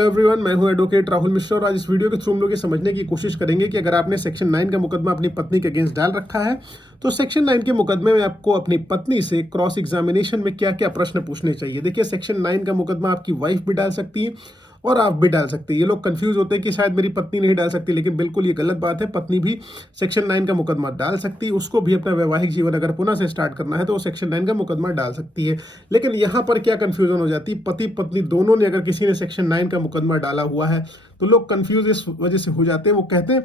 Everyone, मैं हूं advocate Rahul Mishra और आज इस वीडियो के थ्रू हम लोग ये समझने की कोशिश करेंगे कि अगर आपने सेक्शन 9 का मुकदमा अपनी पत्नी के अगेंस्ट डाल रखा है तो सेक्शन 9 के मुकदमे में आपको अपनी पत्नी से क्रॉस एग्जामिनेशन में क्या क्या प्रश्न पूछने चाहिए। देखिए, सेक्शन 9 का मुकदमा आपकी वाइफ भी डाल सकती है और आप भी डाल सकते हैं। ये लोग कंफ्यूज होते हैं कि शायद मेरी पत्नी नहीं डाल सकती, लेकिन बिल्कुल ये गलत बात है। पत्नी भी सेक्शन 9 का मुकदमा डाल सकती है। उसको भी अपना वैवाहिक जीवन अगर पुनः से स्टार्ट करना है तो वो सेक्शन 9 का मुकदमा डाल सकती है। लेकिन यहाँ पर क्या कंफ्यूजन हो जाती है, पति पत्नी दोनों ने अगर किसी ने सेक्शन 9 का मुकदमा डाला हुआ है तो लोग कंफ्यूज इस वजह से हो जाते हैं। वो कहते हैं,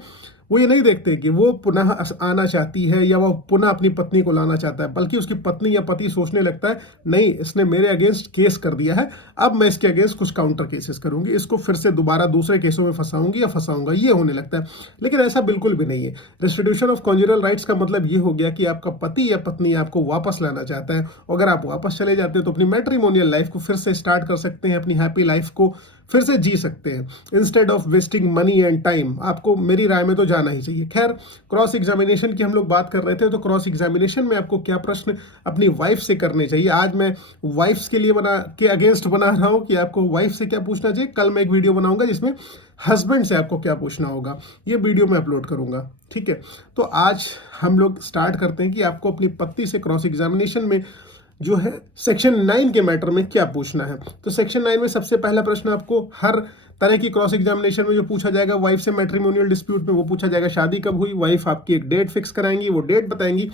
वो ये नहीं देखते कि वो पुनः आना चाहती है या वो पुनः अपनी पत्नी को लाना चाहता है, बल्कि उसकी पत्नी या पति सोचने लगता है नहीं, इसने मेरे अगेंस्ट केस कर दिया है, अब मैं इसके अगेंस्ट कुछ काउंटर केसेस करूंगी, इसको फिर से दोबारा दूसरे केसों में फंसाऊंगी या फंसाऊंगा, ये होने लगता है। लेकिन ऐसा बिल्कुल भी नहीं है। रेस्टिट्यूशन ऑफ कॉन्जुगल राइट्स का मतलब ये हो गया कि आपका पति या पत्नी आपको वापस लाना चाहता है। अगर आप वापस चले जाते हैं तो अपनी मैट्रिमोनियल लाइफ को फिर से स्टार्ट कर सकते हैं, अपनी हैप्पी लाइफ को फिर से जी सकते हैं। Instead of wasting money and time, आपको मेरी राय में तो जाना ही चाहिए। खैर, क्रॉस एग्जामिनेशन की हम लोग बात कर रहे थे, तो क्रॉस एग्जामिनेशन में आपको क्या प्रश्न अपनी वाइफ से करने चाहिए। आज मैं वाइफ्स के लिए अगेंस्ट बना रहा हूं कि आपको वाइफ से क्या पूछना चाहिए। कल मैं एक वीडियो बनाऊंगा जिसमें हस्बैंड से आपको क्या पूछना होगा, ये वीडियो मैं अपलोड करूंगा। ठीक है, तो आज हम लोग स्टार्ट करते हैं कि आपको अपनी पत्नी से क्रॉस एग्जामिनेशन में जो है सेक्शन 9 के मैटर में क्या पूछना है। तो सेक्शन 9 में सबसे पहला प्रश्न आपको हर तरह की क्रॉस एग्जामिनेशन में जो पूछा जाएगा वाइफ से मैट्रिमोनियल डिस्प्यूट में, वो पूछा जाएगा शादी कब हुई। वाइफ आपकी एक डेट फिक्स कराएंगी, वो डेट बताएंगी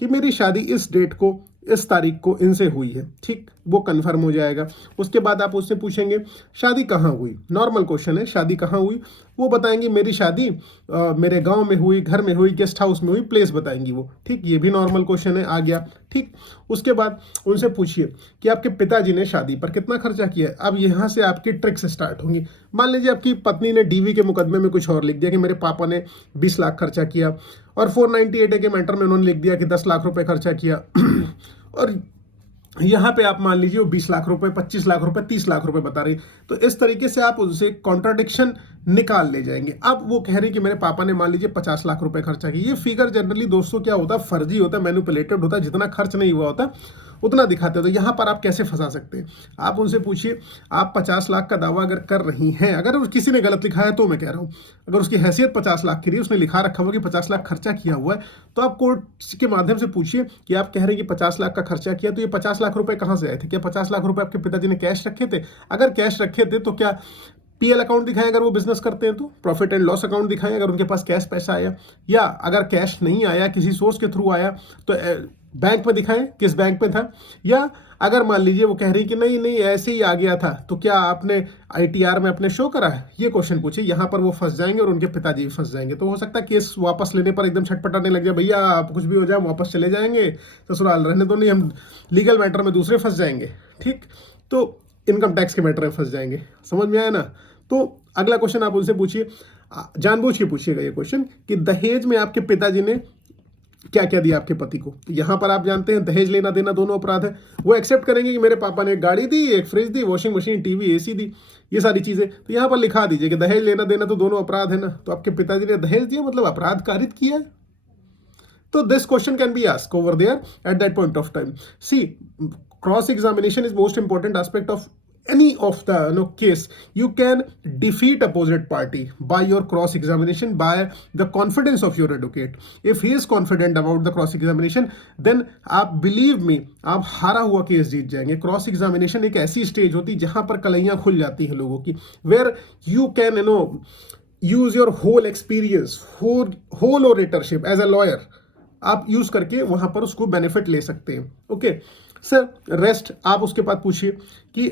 कि मेरी शादी इस डेट को इस तारीख को इनसे हुई है। ठीक, वो कंफर्म हो जाएगा। उसके बाद आप उससे पूछेंगे शादी कहाँ हुई। नॉर्मल क्वेश्चन है, शादी कहाँ हुई। वो बताएंगी मेरी शादी मेरे गांव में हुई, घर में हुई, गेस्ट हाउस में हुई, प्लेस बताएंगी वो। ठीक, ये भी नॉर्मल क्वेश्चन है, आ गया। ठीक, उसके बाद उनसे पूछिए कि आपके पिताजी ने शादी पर कितना खर्चा किया है। अब यहाँ से आपकी ट्रिक्स स्टार्ट होंगी। मान लीजिए आपकी पत्नी ने डीवी के मुकदमे में कुछ और लिख दिया कि मेरे पापा ने 20 लाख खर्चा किया, और 498A के मैटर में उन्होंने लिख दिया कि 10 लाख रुपए खर्चा किया और यहाँ पे आप मान लीजिए वो 20 लाख रुपए, 25 लाख रुपए, 30 लाख रुपए बता रही। तो इस तरीके से आप उनसे कॉन्ट्राडिक्शन निकाल ले जाएंगे। अब वो कह रही कि मेरे पापा ने मान लीजिए 50 लाख रुपए खर्चा किया। ये फिगर जनरली दोस्तों क्या होता है, फर्जी होता है, मैनिपुलेटेड होता है। जितना खर्च नहीं हुआ होता उतना दिखाते हो। तो यहाँ पर आप कैसे फंसा सकते हैं, आप उनसे पूछिए आप 50 लाख का दावा अगर कर रही हैं, अगर किसी ने गलत लिखा है तो मैं कह रहा हूँ, अगर उसकी हैसियत 50 लाख की रही, उसने लिखा रखा हुआ कि 50 लाख खर्चा किया हुआ है, तो आप कोर्ट के माध्यम से पूछिए कि आप कह रहे हैं कि 50 लाख का खर्चा किया, तो ये 50 लाख रुपए कहाँ से आए थे। क्या 50 लाख रुपए आपके पिताजी ने कैश रखे थे? अगर कैश रखे थे तो क्या पीएल अकाउंट दिखाएं, अगर वो बिजनेस करते हैं तो प्रॉफिट एंड लॉस अकाउंट दिखाएं अगर उनके पास कैश पैसा आया, या अगर कैश नहीं आया किसी सोर्स के थ्रू आया तो बैंक में दिखाएं किस बैंक में था। या अगर मान लीजिए वो कह रही कि नहीं नहीं ऐसे ही आ गया था, तो क्या आपने आईटीआर में अपने शो करा है, ये क्वेश्चन पूछिए। यहाँ पर वो फंस जाएंगे और उनके पिताजी भी फंस जाएंगे। तो हो सकता है केस वापस लेने पर एकदम छटपटाने लग जाए, भैया आप कुछ भी हो जाए वापस चले जाएंगे, ससुराल रहने दो, नहीं हम लीगल मैटर में दूसरे फंस जाएंगे। ठीक, तो इनकम टैक्स के मैटर में फंस जाएंगे। समझ में आया ना। तो अगला क्वेश्चन आप उनसे पूछिए, जानबूझ के पूछिएगा ये क्वेश्चन कि दहेज में आपके पिताजी ने क्या क्या दिया आपके पति को। तो यहाँ पर आप जानते हैं दहेज लेना देना दोनों अपराध है। वो एक्सेप्ट करेंगे कि मेरे पापा ने एक गाड़ी दी, एक फ्रिज दी, वॉशिंग मशीन, टीवी, एसी दी, ये सारी चीजें। तो यहाँ पर लिखा दीजिए कि दहेज लेना देना तो दोनों अपराध है ना। तो आपके पिताजी ने दहेज दिया मतलब अपराध कारित किया है। तो this question can be asked over there at that point of time. See, cross examination is most important aspect of any of the case. You can defeat opposite party by your cross examination, by the confidence of your advocate. If he is confident about the cross examination, then आप believe me, आप हारा हुआ case जीत जाएंगे। Cross examination एक ऐसी stage होती है जहां पर कलैयां खुल जाती हैं लोगों की, where you can use your whole experience, whole oratorship as a lawyer, आप यूज करके वहां पर उसको बेनिफिट ले सकते हैं। ओके सर, रेस्ट आप उसके बाद पूछिए कि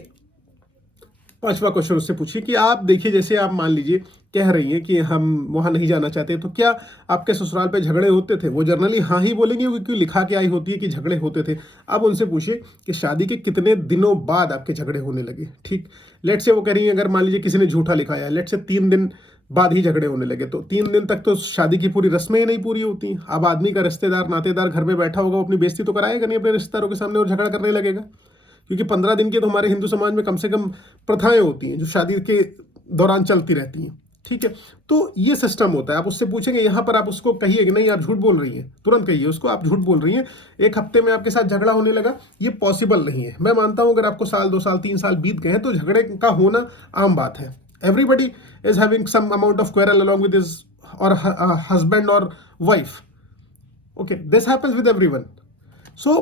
पांचवा क्वेश्चन उससे पूछिए कि आप देखिए, जैसे आप मान लीजिए कह रही हैं कि हम वहां नहीं जाना चाहते, तो क्या आपके ससुराल पे झगड़े होते थे। वो जर्नली हाँ ही बोलेंगे क्योंकि लिखा के आई होती है कि झगड़े होते थे। अब उनसे पूछिए कि शादी के कितने दिनों बाद आपके झगड़े होने लगे। ठीक, लेट से वो कह रही है अगर मान लीजिए किसी ने झूठा लिखाया है, लेट से 3 दिन बाद ही झगड़े होने लगे, तो 3 दिन तक तो शादी की पूरी रस्में ही नहीं पूरी होती। अब आदमी का रिश्तेदार नातेदार घर में बैठा होगा, वो अपनी बेइज्जती तो कराएगा नहीं अपने रिश्तेदारों के सामने और झगड़ा करने लगेगा, क्योंकि 15 दिन की तो हमारे हिंदू समाज में कम से कम प्रथाएं होती हैं जो शादी के दौरान चलती रहती हैं। ठीक है, तो ये सिस्टम होता है। आप उससे पूछेंगे, यहाँ पर आप उसको कहिए कि नहीं आप झूठ बोल रही हैं, तुरंत कहिए उसको आप झूठ बोल रही हैं, 1 हफ्ते में आपके साथ झगड़ा होने लगा, ये पॉसिबल नहीं है। मैं मानता हूं अगर आपको साल 2 साल 3 साल बीत गए हैं तो झगड़े का होना आम बात है, everybody is having some amount of quarrel along with his or husband or wife. Okay, this happens with everyone. So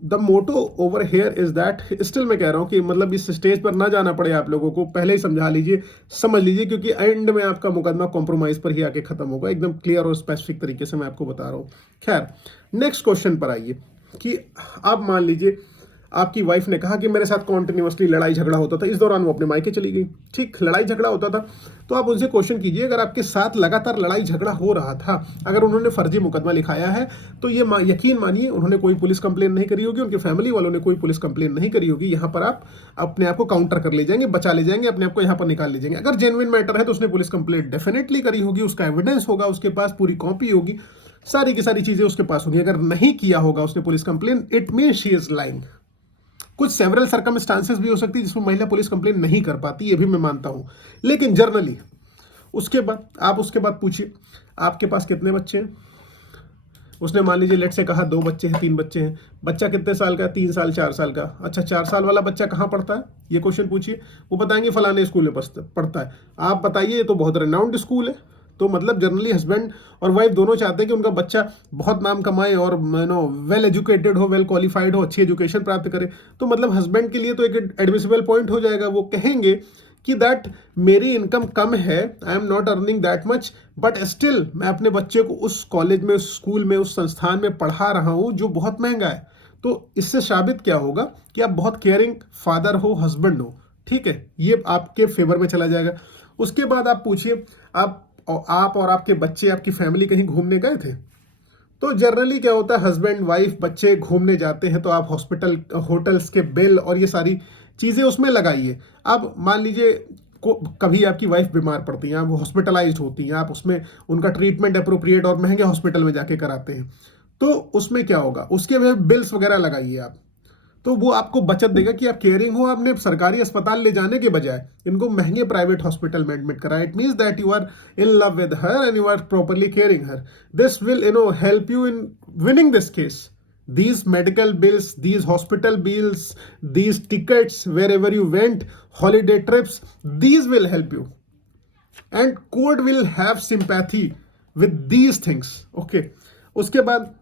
the motto over here is that, still मैं कह रहा हूँ कि मतलब इस स्टेज पर ना जाना पड़े आप लोगों को, पहले ही समझा लीजिए, समझ लीजिए, क्योंकि एंड में आपका मुकदमा कॉम्प्रोमाइज पर ही आके खत्म होगा। एकदम क्लियर और स्पेसिफिक तरीके से मैं आपको बता रहा हूँ। खैर, नेक्स्ट क्वेश्चन पर आइए कि आप मान लीजिए आपकी वाइफ ने कहा कि मेरे साथ कॉन्टिन्यूसली लड़ाई झगड़ा होता था, इस दौरान वो अपने मायके चली गई। ठीक, लड़ाई झगड़ा होता था, तो आप उनसे क्वेश्चन कीजिए, अगर आपके साथ लगातार लड़ाई झगड़ा हो रहा था, अगर उन्होंने फर्जी मुकदमा लिखाया है, तो ये यकीन मानिए उन्होंने कोई पुलिस कंप्लेन नहीं करी होगी, उनके फैमिली वालों ने कोई पुलिस कंप्लेन नहीं करी होगी। यहाँ पर आप अपने आप को काउंटर कर ले जाएंगे, बचा ले जाएंगे, अपने आप को यहाँ पर निकाल ले जाएंगे। अगर जेन्युइन मैटर है तो उसने पुलिस कंप्लेन डेफिनेटली करी होगी, उसका एविडेंस होगा, उसके पास पूरी कॉपी होगी, सारी की सारी चीजें उसके पास होंगी। अगर नहीं किया होगा उसने police complain, it mean she is lying. कुछ सेवरल सर्कमस्टांसेस भी हो सकती है जिसमें महिला पुलिस कंप्लेन नहीं कर पाती, ये भी मैं मानता हूं, लेकिन जनरली उसके बाद पूछिए आपके पास कितने बच्चे हैं। उसने मान लीजिए लेट से कहा 2 बच्चे हैं, 3 बच्चे हैं। बच्चा कितने साल का है? 3 साल, 4 साल का। अच्छा, 4 साल वाला बच्चा कहाँ पढ़ता है, ये क्वेश्चन पूछिए। वो बताएंगे फलाने स्कूल में पढ़ता है। आप बताइए, ये तो बहुत रेनाउंड स्कूल है। तो मतलब जनरली हस्बैंड और वाइफ दोनों चाहते हैं कि उनका बच्चा बहुत नाम कमाए और वेल एजुकेटेड हो, वेल क्वालिफाइड हो, अच्छी एजुकेशन प्राप्त करे। तो मतलब हस्बैंड के लिए तो एक एडमिसिबल पॉइंट हो जाएगा। वो कहेंगे कि दैट मेरी इनकम कम है, I am not earning that much, but still मैं अपने बच्चे को उस कॉलेज में, उस स्कूल में, उस संस्थान में पढ़ा रहा हूँ जो बहुत महंगा है। तो इससे साबित क्या होगा कि आप बहुत केयरिंग फादर हो, हस्बैंड हो। ठीक है, ये आपके फेवर में चला जाएगा। उसके बाद आप पूछिए, आप और आपके बच्चे, आपकी फैमिली कहीं घूमने गए थे? तो जनरली क्या होता है, हस्बैंड, वाइफ, बच्चे घूमने जाते हैं तो आप होटल्स के बिल और ये सारी चीज़ें उसमें लगाइए। अब मान लीजिए कभी आपकी वाइफ बीमार पड़ती हैं, आप हॉस्पिटलाइज्ड होती हैं, आप उसमें उनका ट्रीटमेंट अप्रोप्रिएट और महंगे हॉस्पिटल में जाके कराते हैं, तो उसमें क्या होगा, उसके में बिल्स वगैरह लगाइए आप। तो वो आपको बचत देगा कि आप केयरिंग हो, आपने सरकारी अस्पताल ले जाने के बजाय इनको महंगे प्राइवेट हॉस्पिटल में एडमिट कराया। It means that you are in love with her and you are properly caring her. This will help you in winning this case. These medical bills, these hospital bills, these tickets, wherever you went, holiday trips, these will help you. And court will have sympathy with these things. Okay. उसके बाद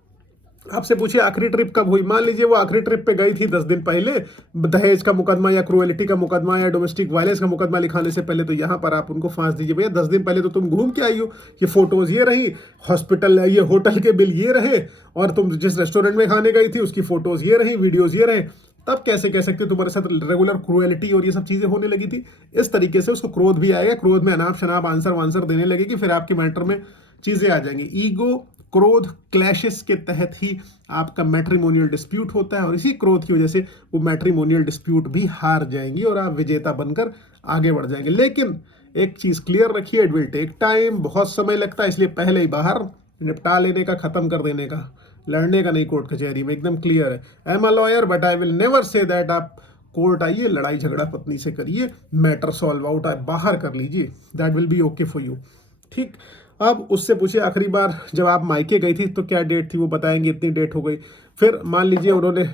आपसे पूछिए आखिरी trip कब हुई। मान लीजिए वो आखिरी ट्रिप पे गई थी 10 दिन पहले, दहेज का मुकदमा या क्रूएलिटी का मुकदमा या डोमेस्टिक वायलेंस का मुकदमा लिखाने से पहले, तो यहाँ पर आप उनको फांस दीजिए, भैया 10 दिन पहले तो तुम घूम के आई हो, ये फोटोज ये रही, हॉस्पिटल ये होटल के बिल ये रहे, और तुम जिस रेस्टोरेंट में खाने गई थी उसकी फोटोज ये रही, वीडियोज ये रहे। तब कैसे कह सकते हो तुम्हारे साथ रेगुलर क्रूएलिटी और ये सब चीजें होने लगी थी। इस तरीके से उसको क्रोध भी आएगा, क्रोध में अनाप शनाप आंसर वांसर देने लगेगी, फिर आपके मैटर में चीजें आ जाएंगी। ईगो क्रोध क्लैशेस के तहत ही आपका मैट्रिमोनियल डिस्प्यूट होता है, और इसी क्रोध की वजह से वो मैट्रिमोनियल डिस्प्यूट भी हार जाएंगी और आप विजेता बनकर आगे बढ़ जाएंगे। लेकिन एक चीज क्लियर रखिए, इट विल टेक टाइम, बहुत समय लगता है, इसलिए पहले ही बाहर निपटा लेने का, खत्म कर देने का, लड़ने का नहीं कोर्ट कचहरी में। एकदम क्लियर है। I am a lawyer but I will never say that आप कोर्ट आइए, लड़ाई झगड़ा पत्नी से करिए, मैटर सॉल्व आउट बाहर कर लीजिए, that will be okay for you. ठीक, अब उससे पूछिए आखिरी बार जब आप मायके गई थी तो क्या डेट थी, वो बताएंगे इतनी डेट हो गई। फिर मान लीजिए उन्होंने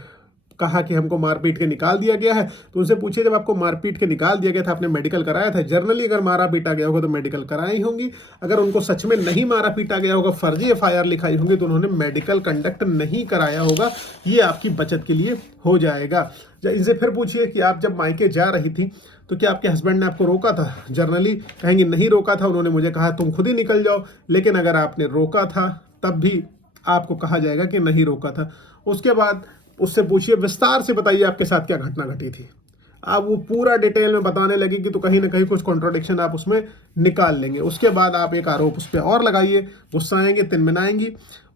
कहा कि हमको मारपीट के निकाल दिया गया है, तो उनसे पूछिए जब आपको मारपीट के निकाल दिया गया था आपने मेडिकल कराया था। जनरली अगर मारा पीटा गया होगा तो मेडिकल कराई होंगी। अगर उनको सच में नहीं मारा पीटा गया होगा, फर्जी एफआईआर लिखाई होंगी, तो उन्होंने मेडिकल कंडक्ट नहीं कराया होगा। ये आपकी बचत के लिए हो जाएगा। इनसे फिर पूछिए कि आप जब मायके जा रही थी तो क्या आपके हस्बैंड ने आपको रोका था। जनरली कहेंगे नहीं रोका था, उन्होंने मुझे कहा तुम खुद ही निकल जाओ। लेकिन अगर आपने रोका था तब भी आपको कहा जाएगा कि नहीं रोका था। उसके बाद उससे पूछिए विस्तार से बताइए आपके साथ क्या घटना घटी थी। आप वो पूरा डिटेल में बताने लगेगी तो कहीं ना कहीं कुछ कॉन्ट्रोडिक्शन आप उसमें निकाल लेंगे। उसके बाद आप एक आरोप उस पर और लगाइए, गुस्सा आएंगे, तिनमिनाएंगी।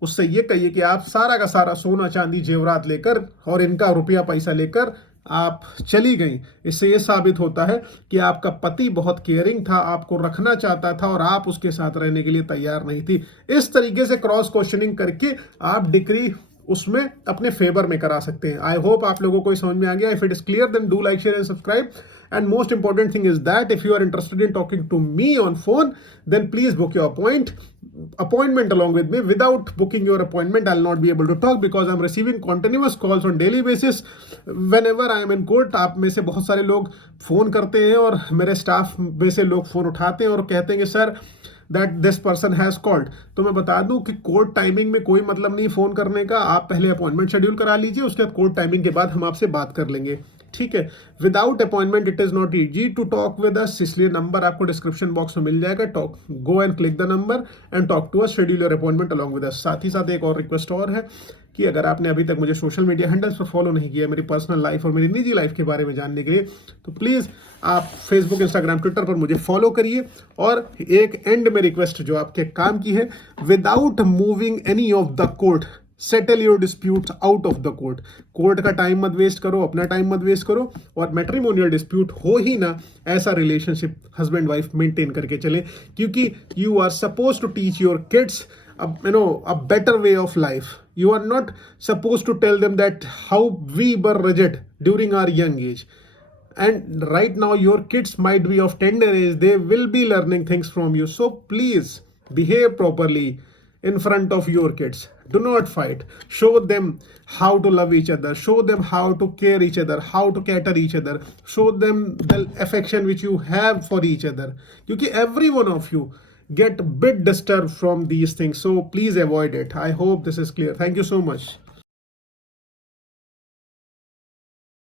उससे ये कहिए कि आप सारा का सारा सोना चांदी जेवरात लेकर और इनका रुपया पैसा लेकर आप चली गई। इससे ये साबित होता है कि आपका पति बहुत केयरिंग था, आपको रखना चाहता था और आप उसके साथ रहने के लिए तैयार नहीं थी। इस तरीके से क्रॉस क्वेश्चनिंग करके आप डिक्री उसमें अपने फेवर में करा सकते हैं। आई होप आप लोगों को समझ में आ गया। If it is clear then do like, share and subscribe. And most important thing is that if you are interested in talking to me on phone, then please book your appointment along with me. Without booking your appointment, I'll not be able to talk because I'm receiving continuous calls on daily basis. Whenever I am in court, आप में से बहुत सारे लोग phone करते हैं और मेरे स्टाफ में से लोग फोन उठाते हैं और कहते हैं कि sir that this person has called. तो मैं बता दूं कि कोर्ट टाइमिंग में कोई मतलब नहीं फोन करने का। आप पहले अपॉइंटमेंट शेड्यूल करा लीजिए, उसके बाद कोर्ट टाइमिंग के बाद हम आपसे बात कर लेंगे, ठीक है। Without appointment it is not easy to talk with us, इसलिए नंबर आपको डिस्क्रिप्शन बॉक्स में मिल जाएगा। Talk, go and click the number and talk to us, schedule your appointment along with us. साथ ही साथ एक और रिक्वेस्ट और है कि अगर आपने अभी तक मुझे सोशल मीडिया हैंडल्स पर फॉलो नहीं किया, मेरी पर्सनल लाइफ और मेरी निजी लाइफ के बारे में जानने के लिए, तो प्लीज़ आप फेसबुक, इंस्टाग्राम, ट्विटर पर मुझे फॉलो करिए। और एक एंड में रिक्वेस्ट जो आपके काम की है, without moving any of the court, settle your dispute out of the court. Court का टाइम मत वेस्ट करो, अपना टाइम मत वेस्ट करो, और मैट्रिमोनियल डिस्प्यूट हो ही ना ऐसा रिलेशनशिप हस्बैंड वाइफ मेंटेन करके चले, क्योंकि you are suppose to teach your kids a better way of life. You are not supposed to tell them that how we were rigid during our young age. And right now your kids might be of tender age, they will be learning things from you. So please behave properly in front of your kids. Do not fight. Show them how to love each other. Show them how to care each other, how to cater each other. Show them the affection which you have for each other. Because every one of you get a bit disturbed from these things. So please avoid it. I hope this is clear. Thank you so much.